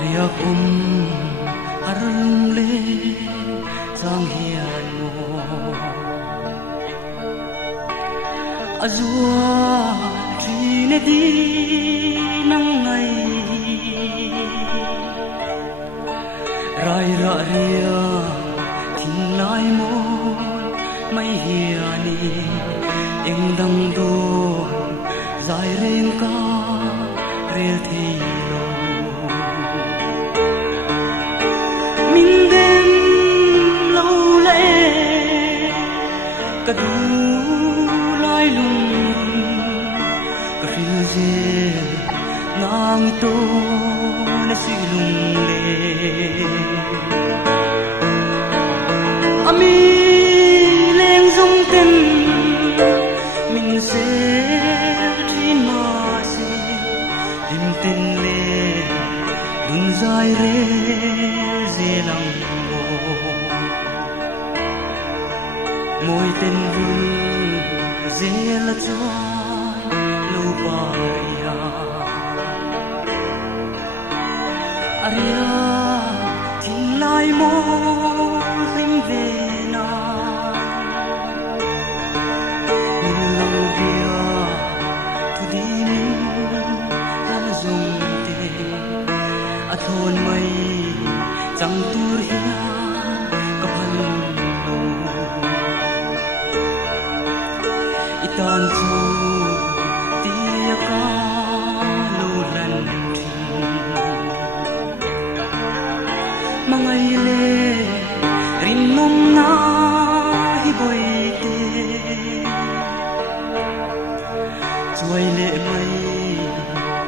riak harung le sang hian mo azua trine di nang ngai rai ra ria thing lai mo mai hiani eng dang do zai ren ka rel thi min đêm lâu lệ cả du lai lùng cả phiêu dê ngang tô na si lùng lệ ami lên dung tên mình sẽ trên mà si tìm tên lệ đun dài rê dê lòng môi tên vui dê là choai lâu baria aria tin lai mo lim ve na min lâu bia tu đi lan dung te a thôn mây chẳng tur hiền kapal tan chu tia ka lo lan thi mangai le rin nom na hi boi te chuai le mai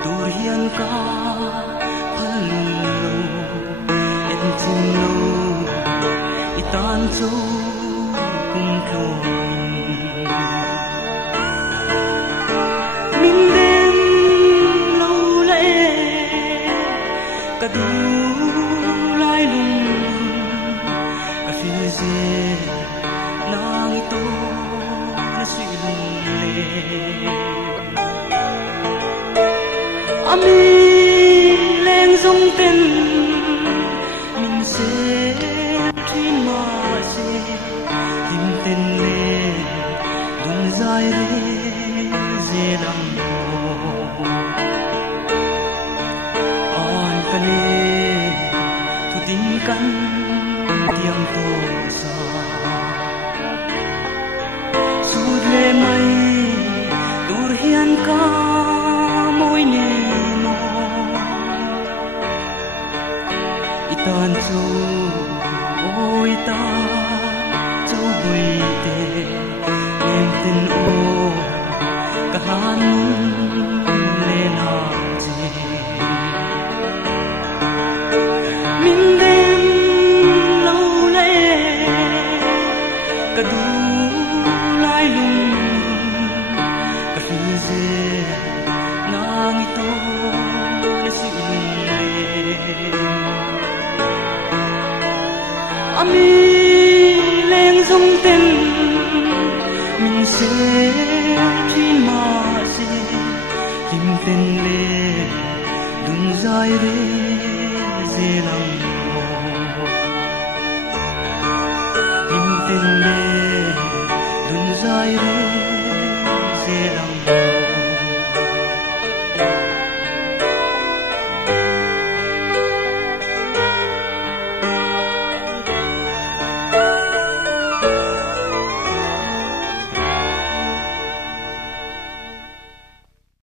tur hian ka phal lo en chin lo i tan chu kum thlo min đêm lâu lệ cả du lai lùng cả phiêu dê nang tô na suy lùng lệ ami lên dung tên mình sẽ trên mà sẽ tìm tên lệ đun dài rê dê lòng on kane tu tin kan tiang to sa sud le mai tur hian ka moi ni mo itan chu oi ta chu bui te em tin o kahan le na ji min đêm lâu lệ cả du lai lùng cả phiêu dê nang tô na si lùng lệ ami lên dung tên mình sẽ trên mà sẽ tìm tên lệ đun dài rê dê lòng tìm tên lệ đun dài rê